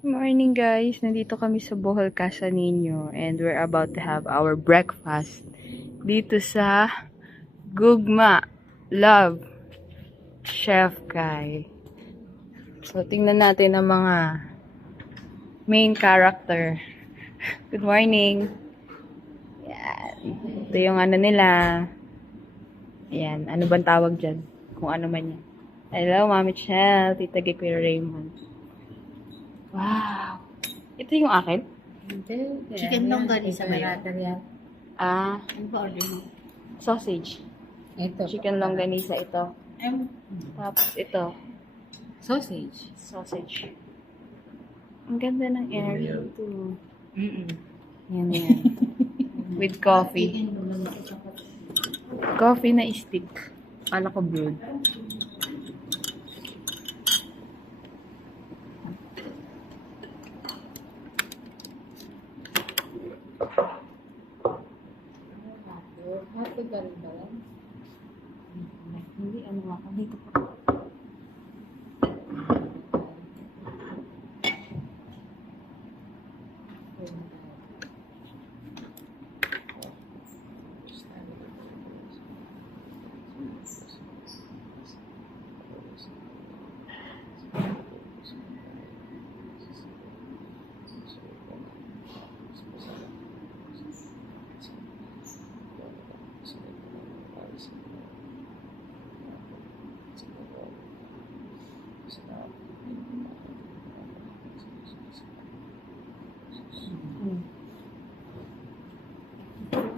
Morning guys, nandito kami sa Bohol Casa Nino and we're about to have our breakfast dito sa Gugma Love Chef Kai. So tingnan natin ang mga main character. Good morning. Yan. Ito yung ano nila. Yan, ano bang tawag dyan? Kung ano man yan. Hello, Mami Chel, Tita Kuya Raymond. Wow. Ito yung akin? Chicken longganisa marata yan. Ah, Ano ba order mo? sausage. Ito. Chicken longganisa ito. Tapos ito, Sausage. sausage. Ang ganda ng area ito. Yan, yan. With coffee. Chicken longganisa. Coffee na stick. Kala ko brewed. Happy ka rin ba yan? Hindi, ano nga. Dito pa.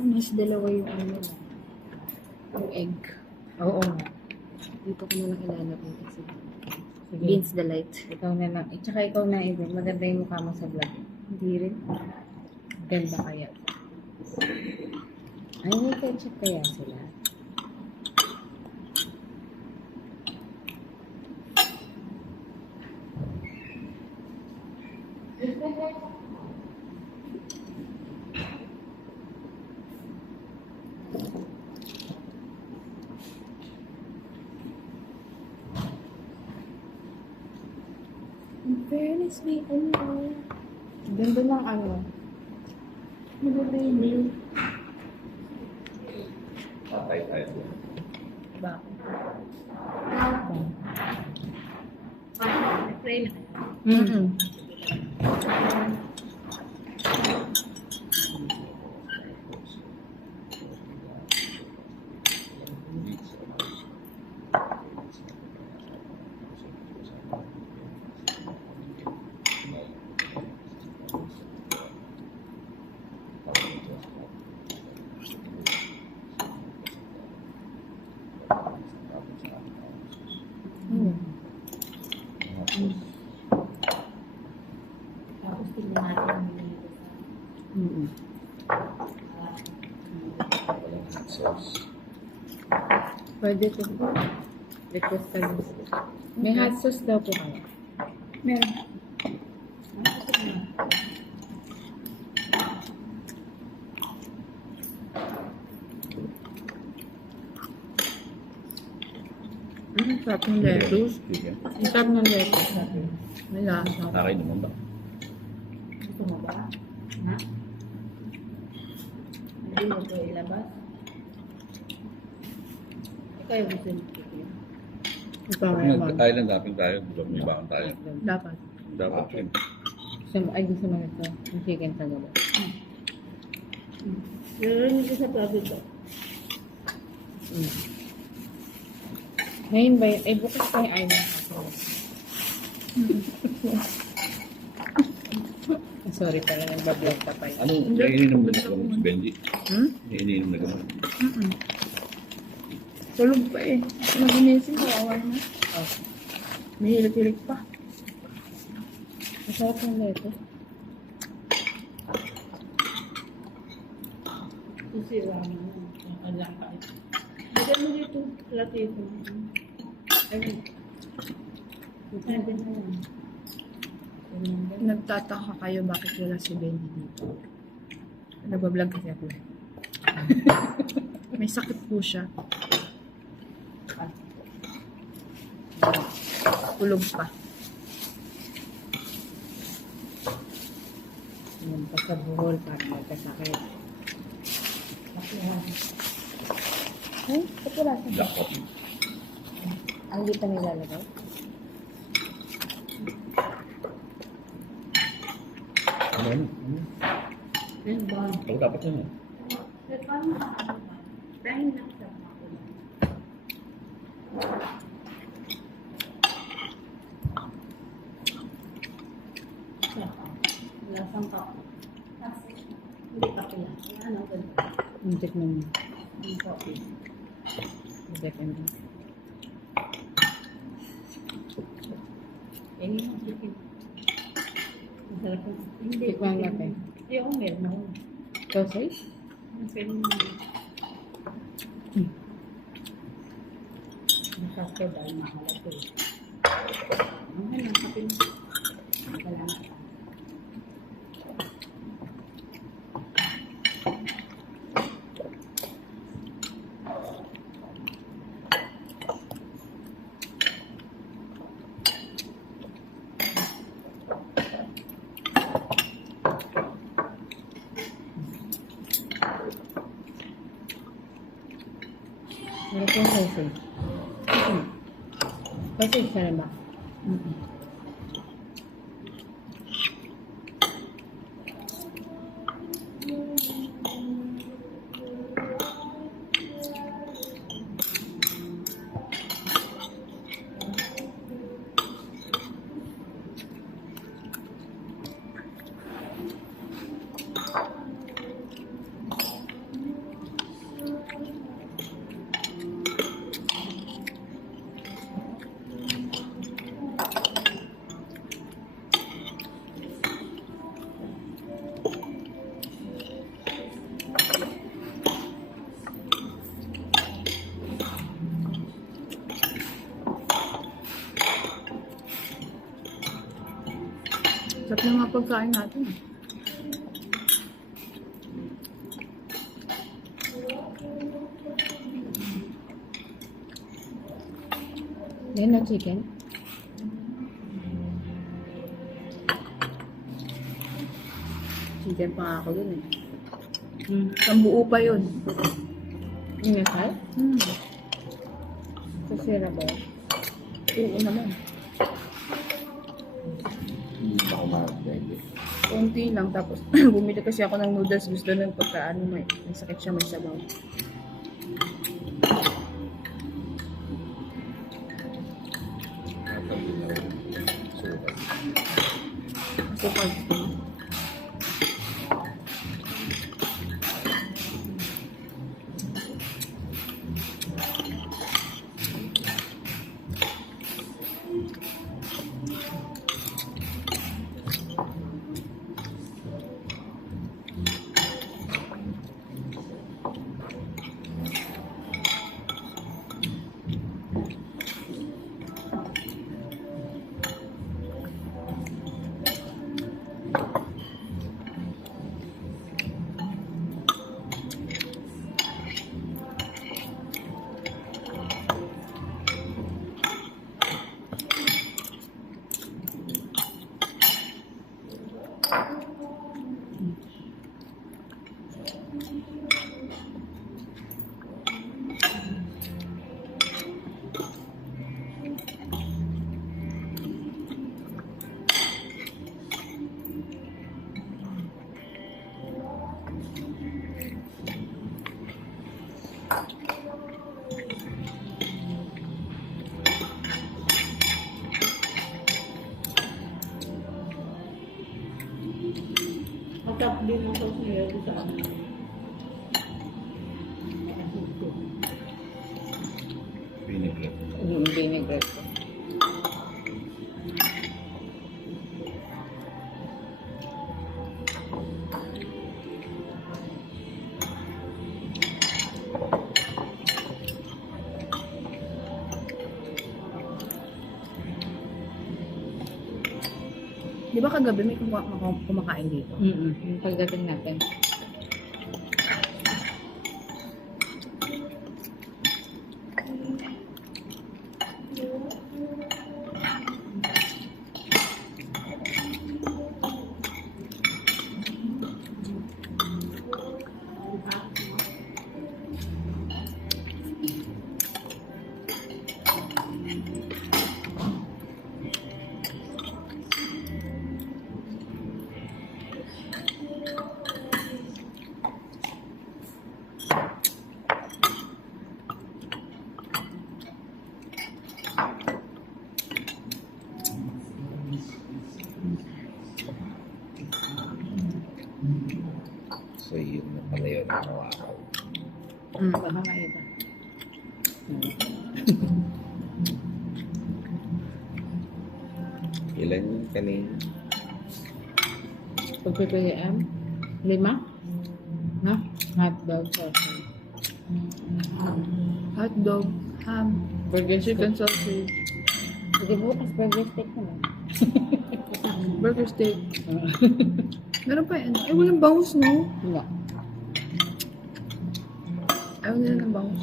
Mas dalawa yung ano. Yung egg. Oo nga. Dito ko na lang ilalagay kasi. Sige. Beans Delight. Ikaw na lang. Tsaka ikaw na Eden. Maganda yung mukha mo sa vlog. Hindi rin. Ganda kaya. Ay, may ketchup kaya sila. In fairness, may ano. Ganda ng ano. Maganda yung view. Bakit? Mm-hmm. Tapos tingnan natin ang nilito. Mm-hmm. Pwede ito. Request ka lang. May hot sauce daw po kaya. Meron. Ang sarap ng lettuce. Ang sarap ng lettuce. May lasa. Akin naman ba? Gusto mo ba? Ha? Hindi mo ito ilabas? Ikaw yung gusto nito. Ikaw Nagkakain lang dapat tayo. May bakang tayo. Dapat. Dapat yun. Ay, gusto mo ito. Yung chicken sa gaba. Meron ko sa plato ito. Ngayon ba yun? Ay, bukas pa yung island kasi. Sorry pala, nagbablog pa pa yun. Ano? Iniinom na gamot si Benji? Iniinom na gamot. Tulog pa eh. Naginising ko, awal na. Oh. May hilik-hilik pa. Masarap ng lettuce. Sisira mo. Ang laki. Bigyan mo dito. Latito. Ayun. Depende na lang. Nagtataka kayo bakit wala si Benji dito. Nagbablog kasi ako. May sakit po siya. Tulog pa. Yung pagkabuhol para magkasakit. Ay, ba't wala sa Black coffee. Ang hindi pa nilalagay? Ano ano? Ayun ba? Ito dapat yan. Lasang pa. Hindi pa kaya. Ano ba? Yung tikman mo. Yung coffee. Depende. Masarap yun. Tikman natin. Ayoko, meron ako. Sausage? Pwede mo. Masarap dahil mahalat ko eh. Ang ganyan, kapin. Salamat. Ano po sausage? Sausage ka na ba? Sarap ng mga pagkain natin. Yan na chicken. Chicken pa nga ako dun eh. Sambuo pa yun. Yung nasal? Sasira ba yun? Oo naman. Hindi ako makakabili. Konti lang. Tapos, bumili kasi ako ng noodles. Gusto ng pagka, may sakit siya, may sabaw. Nakakabili ako. Sukat. So, pag, Matap din ang sauce niya doon sa ano. Vinaigrette. Vinaigrette ko. di ba kagabi may kumakain dito? Yung pagdating natin. So yun na pala yun, araw-araw. Baka makita. Ilan yung kanina? Pag-PPM, 5? No? Hotdog, sausage. Hotdog, ham, Burger chicken steak. sausage, Sige bukas, burger steak naman. burger steak. Meron pa yan. Eh, walang bangus, no? Wala. Ayaw nila ng bangus.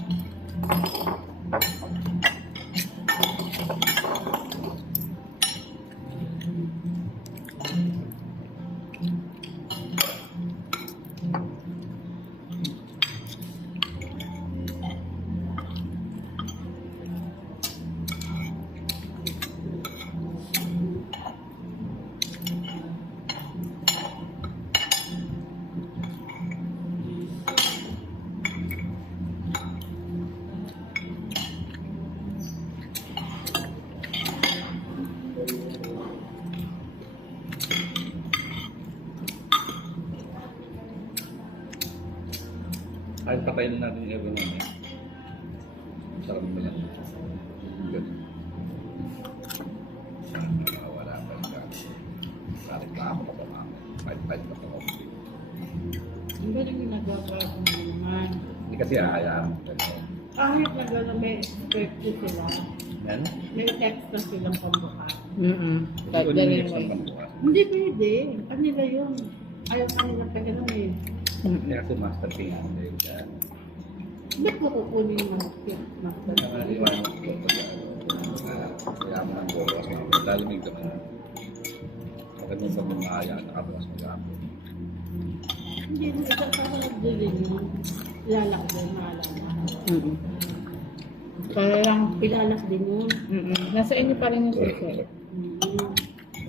Kahit patayin na natin yung every moment. Sarap mo lang. Ganun. Wala pa yung gano'n. Kalit ka ako pa mga. Kahit pa ako. Ang galing yung nagawa ko naman. Hindi kasi ahayaan mo. Kahit na gano'n may expect sila. Yan? May text na silang pambuka. Kahit galing mo. Hindi pwede. Kanila yun. Ayaw kanila pa gano'n eh. Kaya kasi master tingin ko dahil dyan. Ba't mo kukunin mo? Master. Nakaliwan ko kaya mo ng boros. Lalamig ka na. Bakit mo sa mga ahayaan nakabukas mo gamo? Hindi mo isang tao nagdilim mo. Ilalak din, maalam. Kaya lang ilalak din mo. Nasa inyo pa rin yung susi.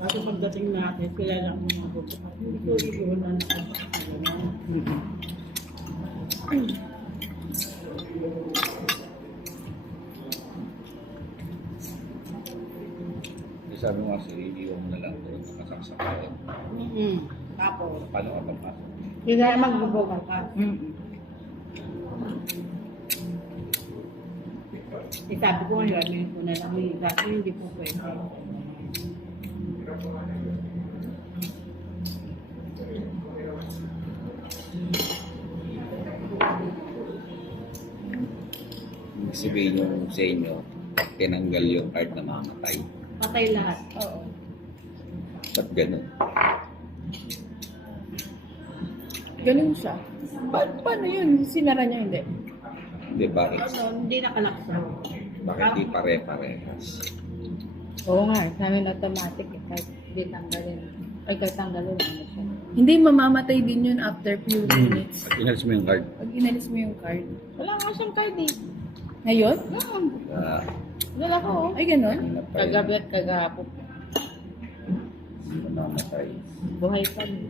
Bago pagdating natin, sila lang mga bubukas. Hindi ko rin na nakapagkakalan. Sabi mo kasi, iiwan mo na lang doon nakasaksakan. Tapos, Paano ka papasok? sila magbubukas ka. Sabi ko ngayon, may ko na lang yung dati hindi po pwede. Ibig sabihin yung sa inyo, tinanggal yung card na mamatay. Patay lahat. Oo. Ba't ganun? Ganun siya. Paano yun? Sinara niya, hindi? Hindi, bakit? Hindi nakalaksa. Bakit di pare-parehas? Oo nga, sa amin automatic. Kahit hindi tanggalin. Ay, kahit tanggalin. Ano siya? Hindi, mamamatay din yun after few minutes. At inalis mo yung card. Pag inalis mo yung card. Wala nga siyang card eh. Ngayon? Ah, Wala ko. Ay, ganun? kanina pa yun. Kagabi at kagahapon. Mamatay. Buhay pa rin.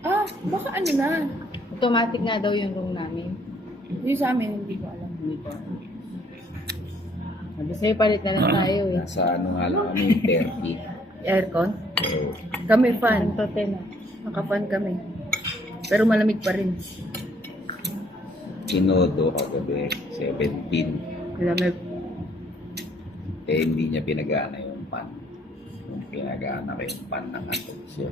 Ah, baka ano na. Automatic nga daw yung room namin. Yung sa amin, hindi ko alam. Hindi ko. Sabi sa'yo, palit na lang tayo eh. Nasa ano nga lang kami, 30. Aircon? So, Kami fan. Anto 10 ah. Nakafan kami. Pero malamig pa rin. Kinodo kagabi, 17. Malamig. Eh, hindi niya pinagana yung pan. Pinagana ko yung pan ng atong siya.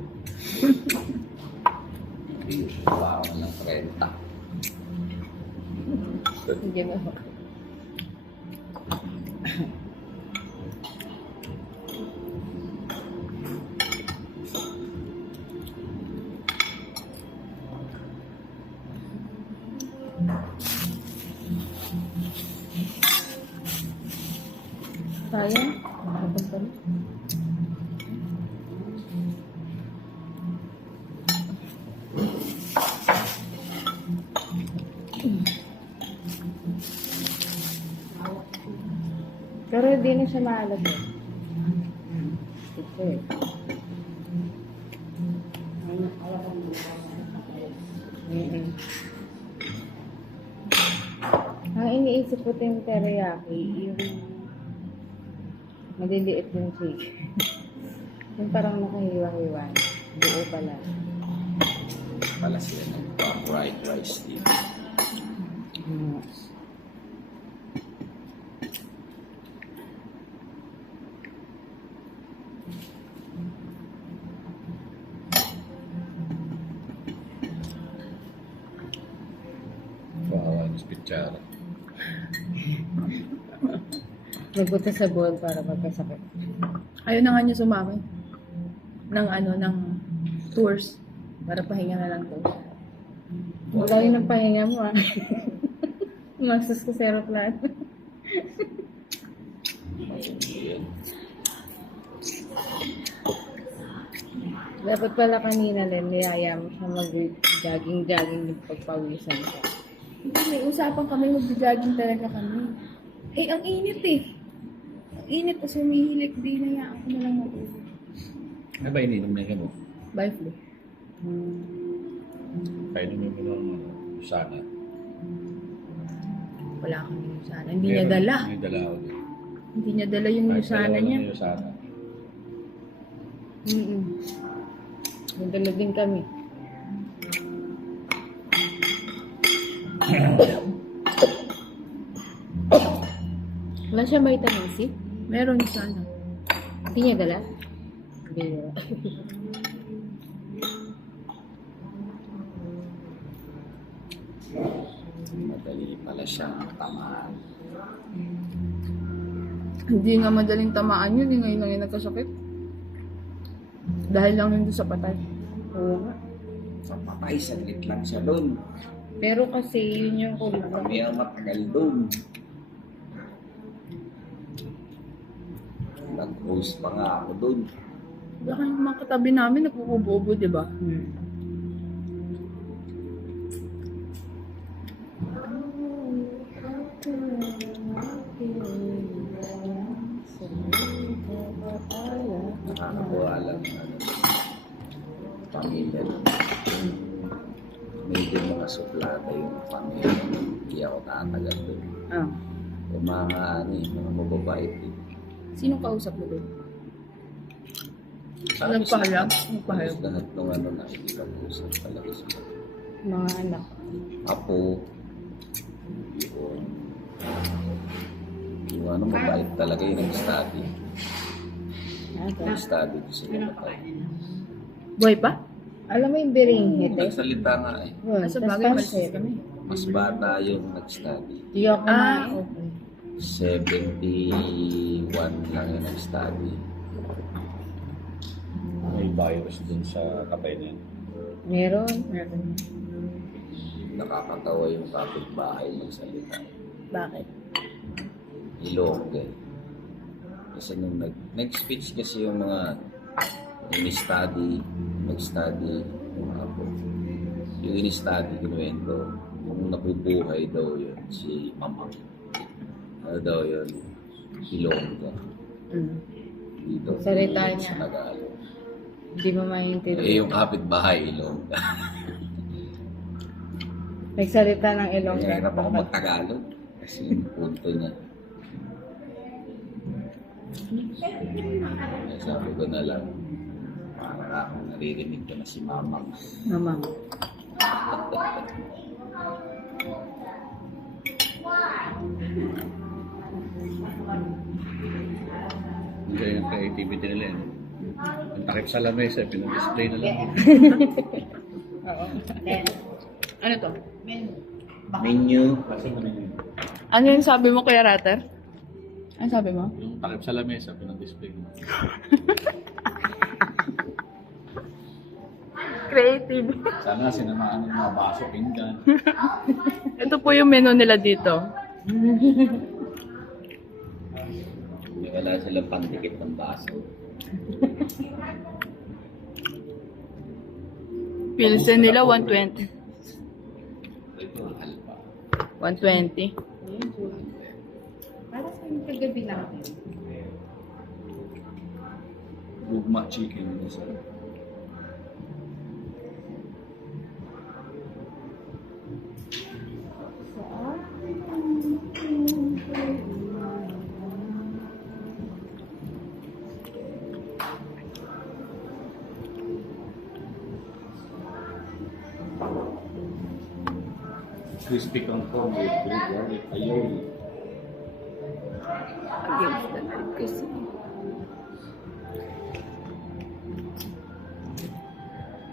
Wow, ng 30. Hindi mo. Sayang. Nakapunta na. Pero hindi na siya maalat eh. Ito eh. Ang iniisip ko yung teriyaki, yung maliliit yung cake. Yung parang nakahiwa-hiwa. Buo pala. Pala sila ng bright iced tea. Kawawa ng pitsara. Nagpunta sa bowl para magkasakit. Ayaw na nga niya sumama. Ng tours. Para pahinga na lang to. Wala yung nagpahinga mo ah. Umaksas ko sa aeroplano. Dapat pala kanina din, niyaya mo siya mag-jogging-jogging yung pagpawisan ka. Hindi, may usapan kami, mag-jogging talaga kami. Eh, ang init eh. Ang init, kasi umihilik. Di na yan. Ako na lang matulog. Ano ba ininom na mo? Bye, Flo. Painumin mo ng sana. Wala kang Yusana. Hindi niya dala. Hindi dala ako din. Hindi niya dala yung Yusana niya. Yung sana. Nagdala din kami. Wala siya vitamin C? Meron sana. Hindi niya dala? Hindi niya. Madali pala siyang tamaan. Hindi nga madaling tamaan yun. Hindi ngayon lang yung nagkasakit. Dahil lang yun doon sa patay. Oo nga. Sa patay, saglit lang siya doon. Pero kasi yun yung kulong. Kami ang matagal doon. Nag-host pa nga ako doon. Baka yung mga katabi namin nagkukubo-ubo, di ba? Nakakakuha lang pamilya lang. Medyo mga suplata yung pamilya. Hindi ako tatagal doon. Ah. Yung mga mababait din. Sino kausap mo doon? Sabi Nagpahayag? sila, Nagpahayag. lahat ng na hindi ka usap talaga sila. Mga anak. Apo, yung mabait talaga yung nag-study. Nag-study ko sila mabait. Boy pa? Alam mo yung biringhet eh? Nagsalita nga eh. Well, Sa tas bagay, pansit. malis kami. Mas bata yung nag-study. Di ako Ah, kumain. okay. 71 lang yung nag-study. May virus dun sa kapay na yun. Meron. Nakakatawa yung kapitbahay ng salita. Bakit? Ilongga. Kasi nung nag-speech kasi yung mga in-study, nag-study, yung mga po. Yung in-study, kinuwento, kung nabubuhay daw yun, si Mama. Ano daw yun? Ilongga. Dito. Salita sa niya. Tagalog. Hindi mo maintindihan. Eh, yung kapitbahay, Ilongga. Nagsalita ng ilong. Kaya hirap ako mag-Tagalog. Kasi yung punto niya. Kaya sabi ko na lang, parang akong naririnig ko na si Mama. Mama. Hindi yung creativity nila yun. Ang takip sa lamesa, pinag-display na lang. Ano to? Menu. Ano yung sabi mo, Kuya Rater? Ano sabi mo? Yung takip sa lamesa, pinag-display na. Creative. Sana sinamaan ng mga baso, pinggan. Ito po yung menu nila dito. Hindi wala silang pandikit ng baso. Pilsen nila, 120. Ito, mahal pa. 120. Para sa yung kagabi natin. Gugma chicken. Isa. crispy kangkong with garlic aioli. Against the light kasi.